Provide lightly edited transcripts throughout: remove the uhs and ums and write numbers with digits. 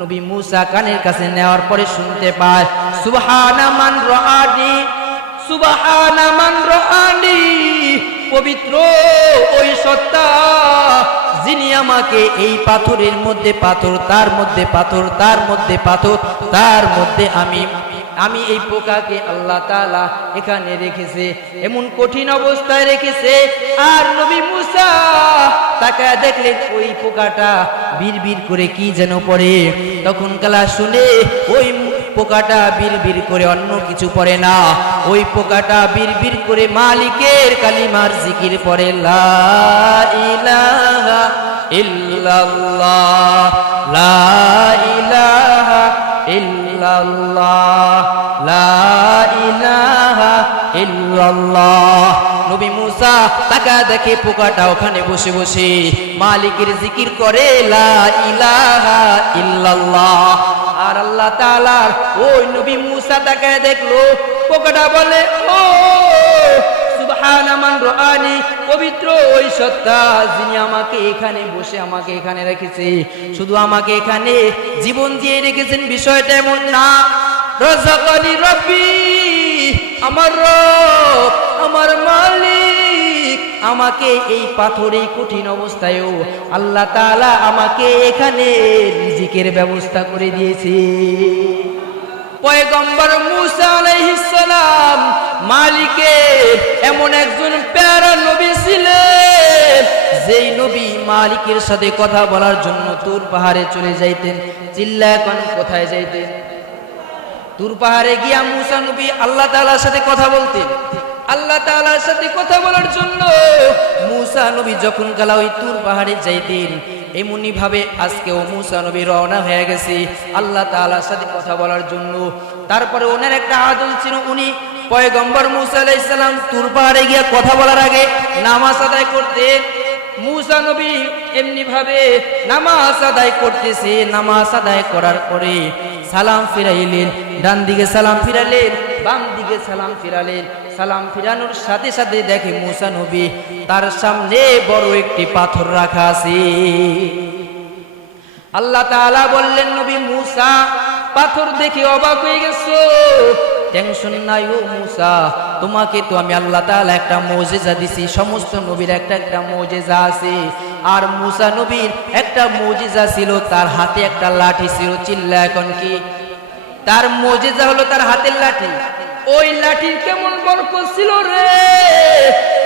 নবী মুসা কানের কাছে নেওয়ার পরে শুনতে পায়, সুবহানা মান রাআনি, সুবহানা মান রাআনি, পবিত্র ওই সত্তা যিনি আমাকে এই পাথরের মধ্যে পাথর, তার মধ্যে পাথর, তার মধ্যে পাথর, তার মধ্যে আমি এই পোকাকে আল্লাহ তাআলা এখানে রেখেছে, এমন কঠিন অবস্থায় রেখেছে। আর নবী মুসা তাকায় দেখলেন ওই পোকাটা বিড়বিড় করে কি যেন পড়ে। তখন কালা শুনে ওই পোকাটা বিড়বিড় করে অন্য কিছু পড়ে না, ওই পোকাটা বিড়বিড় করে মালিকের কালিমার জিকির পড়ে, লা ইলাহা ইল্লাল্লাহ, লা ইলাহা ইল্লাল্লাহ, লা ইলাহা ইল্লাল্লাহ। নবী মুসা তাকা দেখে পোকাটা ওখানে বসে বসে মালিকের জিকির করে, লা ইলাহা ইল্লাল্লাহ। আর আল্লাহ তাআলার ওই নবী মুসা তাকায় দেখলো, পোকাটা বলে, ও সুবহানা মান রাআনি, পবিত্র ওই সত্তা যিনি আমাকে এখানে বসে আমাকে এখানে রেখেছে, শুধু আমাকে এখানে জীবন দিয়ে রেখেছেন বিষয়টা এমন না। রাযাকানি রব্বি, আমার রব, আমার মালিক আমাকে এই পাথরে কঠিন অবস্থায়ও আল্লাহ তাআলা আমাকে এখানে রিজিকের ব্যবস্থা করে দিয়েছে। পয়গম্বর মুসা আলাইহিস সালাম মালিকের এমন একজন প্যারা নবী ছিলেন, যেই নবী মালিকের সাথে কথা বলার জন্য তুর পাহাড়ে চলে যাইতেন। চিল্লা এখন কোথায় যাইতেন? তুর পাহাড়ে গিয়া মুসা নবী আল্লাহ তাআলার সাথে কথা বলতেন। আল্লাহ তাআলার সাথে কথা বলার জন্য মুসা নবী যখন গেলা ওই তুর পাহাড়ে যাইতেন, এমনি ভাবে আজকেও মুসা নবী রওনা হয়ে গেছে আল্লাহ তাআলার সাথে কথা বলার জন্য। তারপরে ওনার একটা আদত ছিল, উনি পয়গম্বর মুসা আলাইহিস সালাম তুর পাহাড়ে গিয়া কথা বলার আগে নামাজ আদায় করতেন। মুসা নবী এমনি ভাবে নামাজ আদায় করতেছে, নামাজ আদায় করার পরে সালাম ফিরাইলেন, ডান দিকে সালাম ফিরালেন, বাম দিকে সালাম ফিরালেন। সালাম ফিরানোর সাথে সাথে দেখে মুসা নবী তার সামনে বড় একটি পাথর রাখা আছে। আল্লাহ তাআলা বললেন, নবী মুসা পাথর দেখে অবাক হয়ে গেছো? টেনশন নাই ও মুসা, তোমাকে তো আমি আল্লাহ তাআলা একটা মুজিজা দিছি। সমস্ত নবীর একটা একটা মুজিজা আছে, আর মুসা নবীর একটা মুজিজা ছিল, তার হাতে একটা লাঠি ছিল। চিল্লা এখন কি? তার মুজিজা হলো তার হাতের লাঠি। ওই লাঠির কেমন বরকত ছিল রে!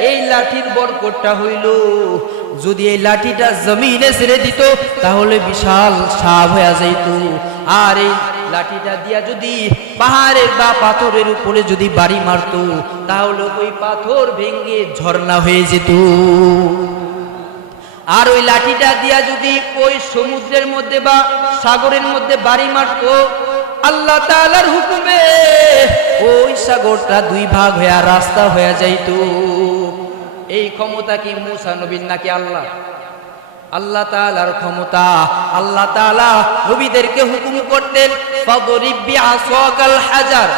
এই লাঠির বরকতটা হইল, যদি এই লাঠিটা জমিনে ছেড়ে দিত তাহলে বিশাল সাপ হয়ে যাইত। আর এই লাঠিটা দিয়া যদি পাহাড়ের বা পাথরের উপরে যদি বাড়ি মারত, তাহলে ওই পাথর ভেঙে ঝর্ণা হয়ে যেত। আর ওই লাঠিটা দিয়া যদি ওই সমুদ্রের মধ্যে বা সাগরের মধ্যে বাড়ি মারত, আল্লাহ তাআলার হুকুমে ওই সাগরটা দুই ভাগ হয়ে রাস্তা হয়ে যাইত। এই ক্ষমতা কি মুসা নবীর নাকি আল্লাহ? আল্লাহ তাআলার ক্ষমতা। আল্লাহ তাআলা নবীদেরকে হুকুম করতেন, ফাদরিব বিআসাকাল হাজার।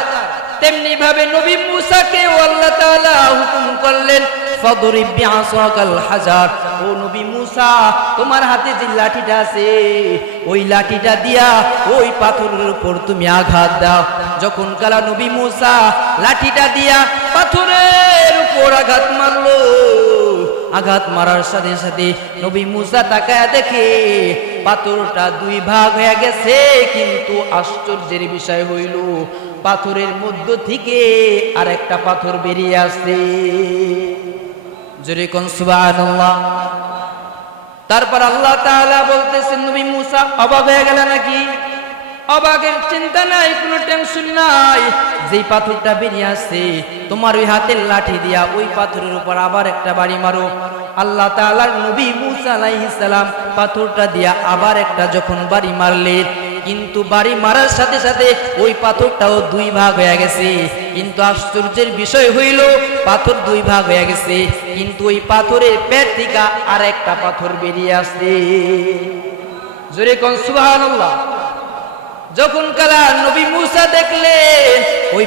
তেমনি ভাবে নবী মুসাকে আল্লাহ তাআলা হুকুম করলেন, ফাদরিব বিআসাকাল হাজার। ও নবী মুসা, তোমার হাতে যে লাঠিটা আছে, ওই লাঠিটা দিয়া ওই পাথরের উপর তুমি আঘাত দাও। যখন কালা নবী মুসা লাঠিটা দিয়া পাথরের উপর আঘাত মারলো, আঘাত মারার সাথে সাথে নবী মুসা তাকায় দেখে পাথরটা দুই ভাগ হয়ে গেছে। কিন্তু আশ্চর্যের বিষয় হইল, পাথরের মধ্য থেকে আরেকটা পাথর বেরিয়ে আসছে। জোরে কোন সুবহানাল্লাহ। তারপর আল্লাহ তাআলা বলতেছেন, নবী মুসা অবাক হয়ে গেল নাকি? অবাকের চিন্তা নাই, কোনো টেনশন নাই। যেই পাথরটা বেরিয়ে আসছে, তোমার ওই হাতের লাঠি দিয়া ওই পাথরের উপর আবার একটা বাড়ি মারো। আল্লাহ তাআলার নবী মুসা আলাইহিস সালাম পাথরটা দিয়া আবার একটা যখন বাড়ি মারলেন, কিন্তু বাড়ি মারার সাথে সাথে ওই পাথরটাও দুই ভাগ হয়ে গেছে। কিন্তু আশ্চর্যের বিষয় হইল, পাথর দুই ভাগ হয়ে গেছে, কিন্তু ওই পাথরের পেট থেকে আর একটা পাথর বেরিয়ে আসছে। জোরে কোন সুবহানাল্লাহ। যখন কালা নবী মুসা দেখলেন ওই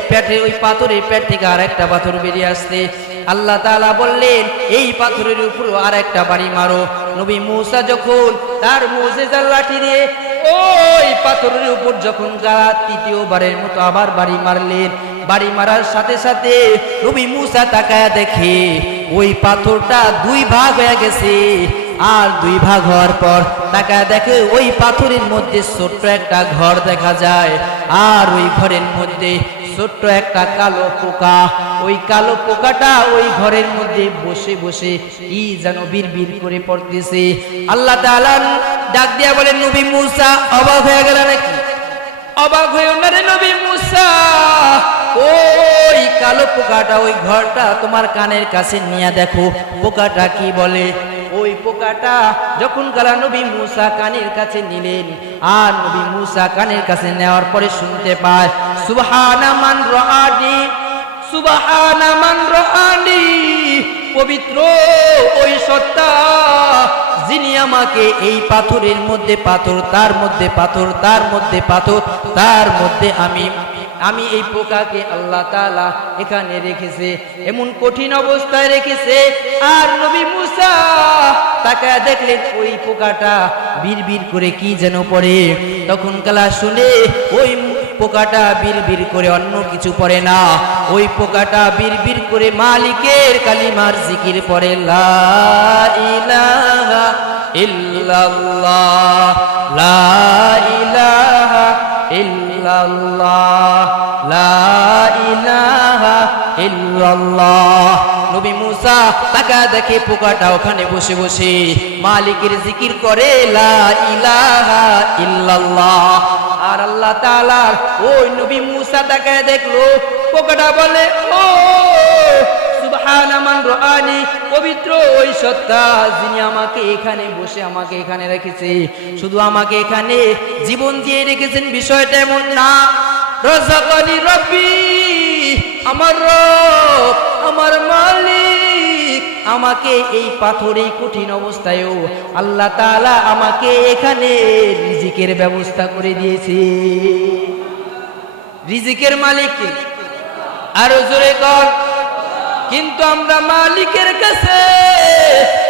পাথরের পেট থেকে আর একটা পাথর বেরিয়ে আসছে, আল্লাহ তাআলা বললেন এই পাথরের উপর আরেকটা বাড়ি মারো। নবী মূসা যখন তার মুজিজার লাঠি দিয়ে ওই পাথরের উপর যখন তৃতীয়বারের মতো আবার বাড়ি মারলেন, বাড়ি মারার সাথে সাথে নবী মূসা তাকায়া দেখে ওই পাথরটা দুই ভাগ হয়ে গেছে। আর দুই ভাগ হওয়ার পর তাকায়া দেখে ওই পাথরের মধ্যে ছোট্ট একটা ঘর দেখা যায়। আর ওই ঘরের মধ্যে ছোট্ট একটা কালো পোকা, ওই কালো পোকাটা ওই ঘরের মধ্যে বসে বসে কি যেন বিড়বিড় করে পড়তেছে। আল্লাহ তাআলা ডাক দিয়া বলেন, নবী মূসা অবাক হয়ে গেল নাকি? অবাক হয়ে না রে নবী মূসা, ওই কালো পোকাটা ওই ঘরটা তোমার কানের কাছে নিয়ে দেখো পোকাটা কি বলে। ওই পোকাটা যখন কালা নবী মূসা কানের কাছে নিলেন, আর নবী মূসা কানের কাছে নেওয়ার পরে শুনতে পায় সুবহানা মান রাআনি, সুবহানা মান রাআনি, পবিত্র ওই সত্তা যিনি আমাকে এই পাথরের মধ্যে পাথর, তার মধ্যে পাথর, তার মধ্যে পাথর, তার মধ্যে আমি এই পোকাকে আল্লাহ তাআলা এখানে রেখেছে, এমন কঠিন অবস্থায় রেখেছে। আর নবী মূসা তাকায় দেখলেন ওই পোকাটা বিড়বিড় করে কি যেন পড়ে। তখন কালা শুনে ওই পোকাটা বিড়বিড় করে অন্য কিছু পড়ে না, ওই পোকাটা বিড়বিড় করে মালিকের কালিমার জিকির পড়ে, লা ইলাহা ইল্লাল্লাহ, লা ইলাহা ইল্লাল্লাহ, লা ইলাহা ইল্লাল্লাহ। নবী মূসা তাকায় দেখে পোকাটা ওখানে বসে বসে মালিকের জিকির করে, লা ইলাহা ইল্লাল্লাহ। আর আল্লাহ তাআলা ওই নবী মূসা তাকায় দেখলো পোকাটা বলে, ও সুবহানা মান রাআনি, পবিত্র ওই সত্তা যিনি আমাকে এখানে বসে আমাকে এখানে রেখেছে, শুধু আমাকে এখানে জীবন দিয়ে রেখেছেন বিষয়টা এমন না। রাযাকানি রাব্বি, আমার রব, আমার মালিক আমাকে এই পাথরে কঠিন অবস্থায়ও আল্লাহ তাআলা আমাকে এখানে রিজিকের ব্যবস্থা করে দিয়েছে। রিজিকের মালিক কে? আরো জোরে কর। কিন্তু আমরা মালিকের কাছে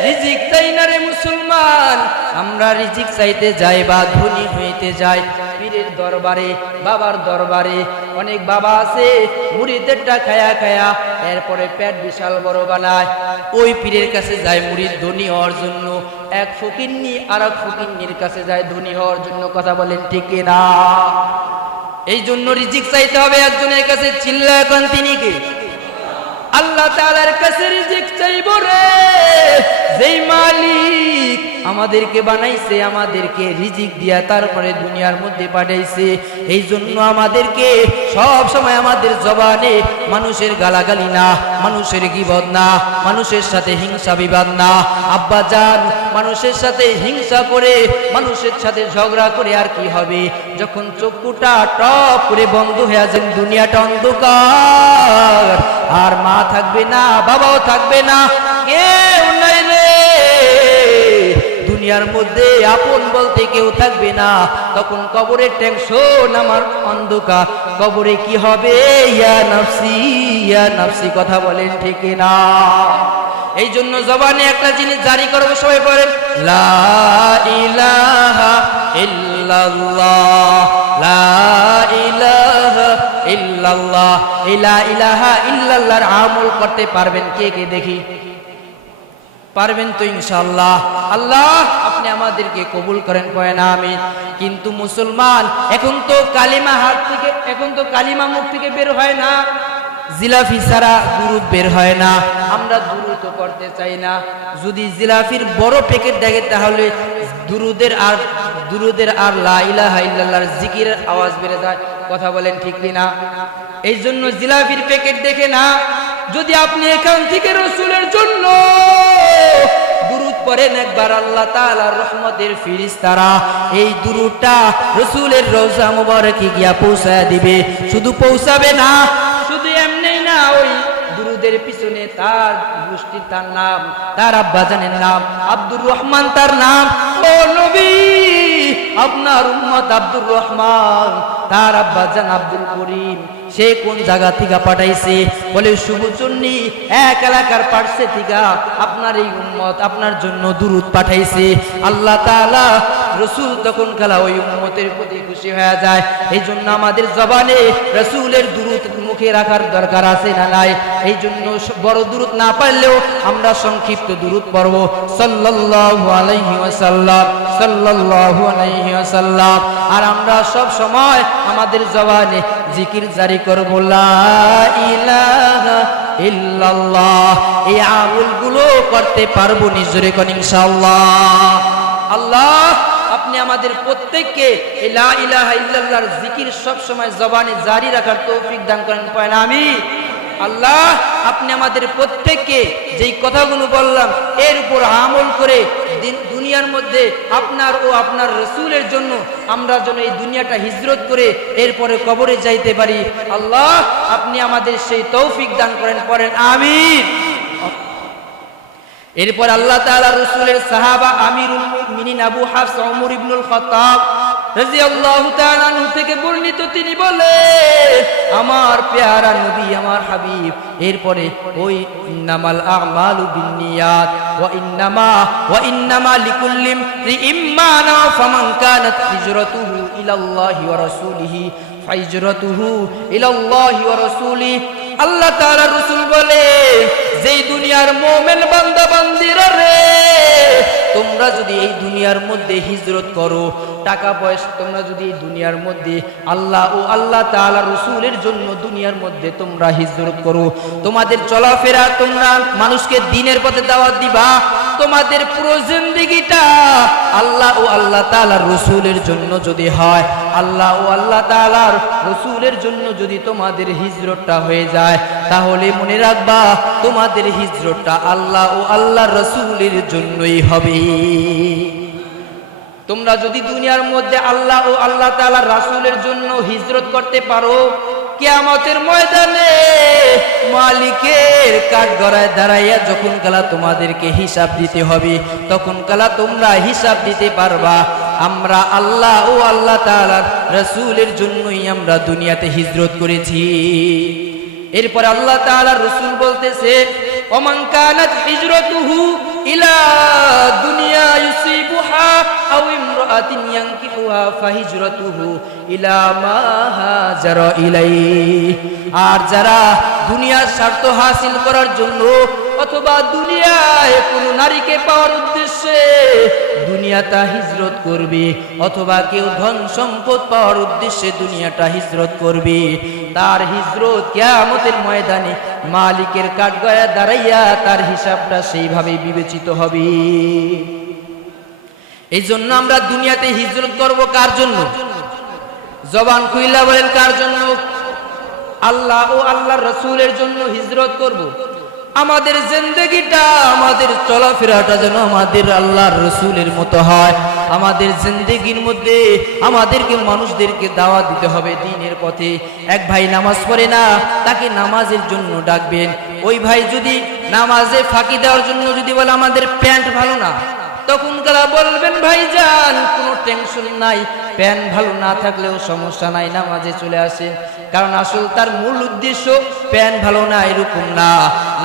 রিজিক চাই না রে মুসলমান, আমরা রিজিক চাইতে যাই বা ধনী হইতে যাই পীরের দরবারে, বাবার দরবারে। অনেক বাবা আছে মুরিদেরটা খায়া খায়া এরপরে পেট বিশাল বড় বানায়, ওই পীরের কাছে যায় মুরিদ ধনী হওয়ার জন্য। এক ফকিন্নি আর এক ফকিন্নির কাছে যায় ধনী হওয়ার জন্য। কথা বলেন ঠিক না? এই জন্য রিজিক চাইতে হবে একজনের কাছে। চিল্লায় এখন তিনি কে? আল্লাহ তাআলার কাছে রিজিক চাইব রে, যেই মালিক আমাদেরকে বানাইছে, আমাদেরকে রিজিক দিয়া তারপরে দুনিয়ার মধ্যে পাঠাইছে। এই জন্য আমাদেরকে সব সময় আমাদের জবানে মানুষের গালাগালি না, মানুষের গীবত না, মানুষের সাথে হিংসা বিবাদ না। আব্বা জান মানুষের সাথে হিংসা করে, মানুষের সাথে ঝগড়া করে আর কি হবে? যখন চক্ষুটা টপ করে বন্ধ হয়ে যান, দুনিয়াটা অন্ধকার, আর মা থাকবে না, বাবাও থাকবে না, কেউ নাই রে, দুনিয়ার মধ্যে আপন বলতে কেউ থাকবে না। তখন কবরের টেনশন, আমার অন্ধকার, কবরে কি হবে? ইয়া নাফসি, ইয়া নাফসি। কথা বলেন ঠিক না? এই জন্য জবানে একটা জিনিস জারি করবো, সবাই বলেন লা ইলাহা ইল্লাল্লাহ, লা ইলাহা ইল্লাল্লাহ। লা ইলাহা ইল্লাল্লাহর আমল করতে পারবেন কে কে? দেখি পারবেন তো ইনশাআল্লাহ। আল্লাহ আপনি আমাদেরকে কবুল করেন, করেন আমিন। কিন্তু মুসলমান এখন তো কালিমা হাত থেকে, এখন তো কালিমা মুখ থেকে বের হয় না, জিলাফি ছাড়া দুরুদ বের হয় না। আমরা দুরুদ করতে চাই না। যদি জিলাফির বড় প্যাকেট দেখে তাহলে দুরুদের আর লা ইলাহা ইল্লাল্লাহর জিকিরের আওয়াজ বেড়ে যায়। কথা বলেন ঠিক কিনা? এই জন্য জিলাফির প্যাকেট দেখে না। যদি আপনি এখান থেকে রাসূলের জন্য দুরুদ পড়েন একবার, আল্লাহ তাআলার রহমতের ফেরেশতারা এই দুরুদটা রাসূলের রওজা মুবারকে গিয়া পৌঁছায়া দিবে। শুধু পৌঁছাবে না, শুধু এমনি না, ওই দুরুদের পিছনে তার গোষ্ঠীর, তার নাম, তার আব্বাজানের নাম আব্দুর রহমান, তার নাম। ও নবী আপনার উম্মত আব্দুর রহমান, তার আব্বাজান আব্দুল করিম, সে কোন জায়গা থেকে পাঠাইছে? বলে শুভচন্ডী এক এলাকার পার্শ্বে থেকে আপনার এই উম্মত আপনার জন্য দুরূদ পাঠাইছে। আল্লাহ তাআলা রাসূল তখন কালা ওই উম্মতের প্রতি খুশি হয়ে যায়। এই জন্য আমাদের জবানে রাসূলের দুরূদ মুখে রাখার দরকার আছে না নাই? এই জন্য বড় দুরূদ না পারলেও আমরা সংক্ষিপ্ত দুরূদ পড়ব, সাল্লাল্লাহু আলাইহি ওয়াসাল্লাম, সাল্লাল্লাহু আলাইহি ওয়াসাল্লাম। আর আমরা সব সময় আমাদের জবানে জিকির জারি করব, লা ইলাহা ইল্লাল্লাহ। এই আমলগুলো করতে পারবো নিজরে কোন ইনশাআল্লাহ। আল্লাহ আপনি আমাদের প্রত্যেককে এই লা ইলাহা ইল্লাল্লাহর জিকির সব সময় জবানে জারি রাখার তৌফিক দান করেন, পড়েন আমিন। আল্লাহ আপনি আমাদের প্রত্যেককে যেই কথাগুলো বললাম এর উপর আমল করে দুনিয়ার মধ্যে আপনার ও আপনার রাসূলের জন্য আমরা যেন এই দুনিয়াটা হিজরত করে এরপরে কবরে যাইতে পারি। আল্লাহ আপনি আমাদের সেই তৌফিক দান করেন, পড়েন আমিন। এরপর আল্লাহ তাআলা রাসূলের সাহাবা আমিরুল মুমিনিন আবু হাফস ওমর ইবনুল খাত্তাব রাদিয়াল্লাহু তাআলা আনহু থেকে বর্ণিত, তিনি বলে আমার পেয়ারা নবী আমার হাবিব এরপরে ওই ইন্নামাল আমালু বিন্নিয়াত ওয়া ইন্নামা লিকুল্লি ইমরিইম মা নাওয়া ফামান কানাত হিজরাতুহু ইলাল্লাহি ওয়া রাসূলিহি ফাহিজরাতুহু ইলাল্লাহি ওয়া রাসূলিহি। আল্লাহ তাআলা রাসূল বলে যেই দুনিয়ার মুমিন বান্দা বান্দিরা রে, তোমরা যদি এই দুনিয়ার মধ্যে হিজরত করো, টাকা পয়সা তোমরা যদি এই দুনিয়ার মধ্যে আল্লাহ ও আল্লাহ তাআলা রাসূলের জন্য দুনিয়ার মধ্যে তোমরা হিজরত করো, তোমাদের চলাফেরা তোমরা মানুষকে দ্বীনের পথে দাওয়াত দিবা, তোমাদের পুরো জিন্দেগিটা আল্লাহ ও আল্লাহ তাআলার রাসূলের জন্য যদি হয়, আল্লাহ ও আল্লাহ তাআলার রাসূলের জন্য যদি তোমাদের হিজরতটা হয়ে যায়, তাহলে মনে রাখবা তোমাদের হিজরতটা আল্লাহ ও আল্লাহর রাসূলের জন্যই হবে। তোমরা যদি দুনিয়ার মধ্যে আল্লাহ ও আল্লাহ তাআলার রাসূলের জন্য হিজরত করতে পারো, কিয়ামতের ময়দানে মালিকের কাঠগড়ায় দাঁড়াইয়া যখন কালা তোমাদেরকে হিসাব দিতে হবে, তখন কালা তোমরা হিসাব দিতে পারবা আমরা আল্লাহ ও আল্লাহ তাআলার রাসূলের জন্যই আমরা দুনিয়াতে হিজরত করেছি। এরপর আল্লাহ তাআলার রাসূল বলতেছে ওমান কানাত হিজরাতুহু ইলা দুনিয়া ইউসিবুহা আও ইমরাআতিন ইয়ানকিহুহা ফাহিজরাতুহু ইলা মা হাজারা ইলাইহি। আর যারা দুনিয়ার স্বার্থ হাসিল করার জন্য অথবা দুনিয়ায় কোনো নারীকে পাওয়ার উদ্দেশ্যে দুনিয়াটা হিজরত করবে, অথবা কেউ ধন সম্পদ পাওয়ার উদ্দেশ্যে দুনিয়াটা হিজরত করবে, তার হিজরত কিয়ামতের ময়দানে মালিকের কাঠগড়ায় দাঁড়াইয়া তার হিসাবটা সেইভাবে বিবেচিত হবে। এই জন্য আমরা দুনিয়াতে হিজরত করব কার জন্য? জবান খুইলা বলেন কার জন্য? আল্লাহ ও আল্লাহর রাসূলের জন্য হিজরত করব। আমাদের জিন্দেগিটা আমাদের চলাফেরাটা যেন আমাদের আল্লাহর রাসূলের মতো হয়। আমাদের জিন্দেগির মধ্যে আমাদেরকে মানুষদেরকে দাওয়াত দিতে হবে দ্বীনের পথে। এক ভাই নামাজ পড়ে না, তাকে নামাজের জন্য ডাকবেন। ওই ভাই যদি নামাজে ফাঁকি দেওয়ার জন্য যদি বলে আমাদের প্যান্ট ভালো না, তখন কারা বলবেন ভাইজান কোনো টেনশন নাই, প্যান্ট ভালো না থাকলেও সমস্যা নাই, নামাজে চলে আসেন। কারণ আসল তার মূল উদ্দেশ্য প্যান্ট ভালো না এরকম না,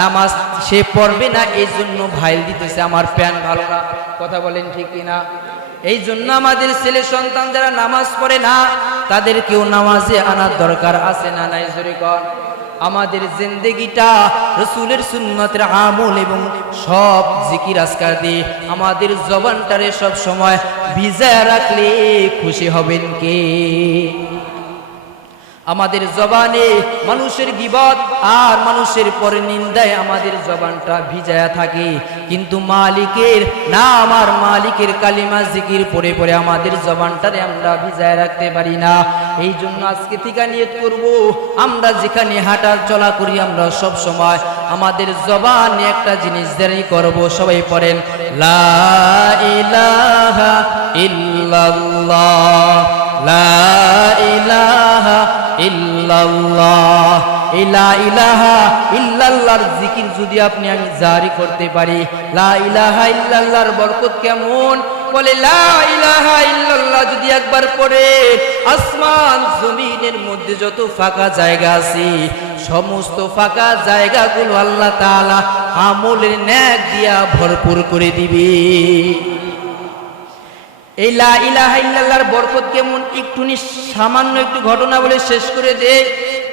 নামাজ সে পড়বে না এই জন্য ভাইল দিতেছে আমার প্যান্ট ভালো না। কথা বলেন ঠিক কিনা? এই জন্য আমাদের ছেলে সন্তান যারা নামাজ পড়ে না তাদেরকেও নামাজে আনার দরকার আছে না নাই? জোরে কর। আমাদের জিন্দেগিটা রাসূলের সুন্নতের আমল এবং সব জিকির আজকার দিয়ে আমাদের জবানটারে সব সময় ভিজায় রাখলে খুশি হবেন কে? আমাদের জবানে মানুষের গীবত আর মানুষের পরে নিন্দায় আমাদের জবানটা ভিজায়া থাকে, কিন্তু মালিকের নাম আর মালিকের কালিমা জিকির পড়ে পড়ে আমাদের জবানটারে আমরা ভিজায় রাখতে পারি না। এই জন্য আজকে থেকে নিয়ত করব, আমরা যেখানে হাঁটা চলা করি আমরা সব সময় আমাদের জবানে একটা জিনিস জারি করব। সবাই পড়েন লা ইলাহা ইল্লাল্লাহ, লা ইলাহা ইল্লাল্লাহ। লা ইলাহা ইল্লাল্লাহর জিকির যদি আপনি আমি জারি করতে পারি, লা ইলাহা ইল্লাল্লাহর বরকত কেমন, বলে লা ইলাহা ইল্লাল্লাহ যদি একবার পড়ে, আসমান জমিনের মধ্যে যত ফাঁকা জায়গা আছে সমস্ত ফাঁকা জায়গাগুলো আল্লাহ তাআলা আমলের নেক দিয়া ভরপুর করে দিবে। এই লা ইলাহা ইল্লাল্লাহর বরকত কেমন একটুনি সামান্য একটু ঘটনা বলে শেষ করে দেয়।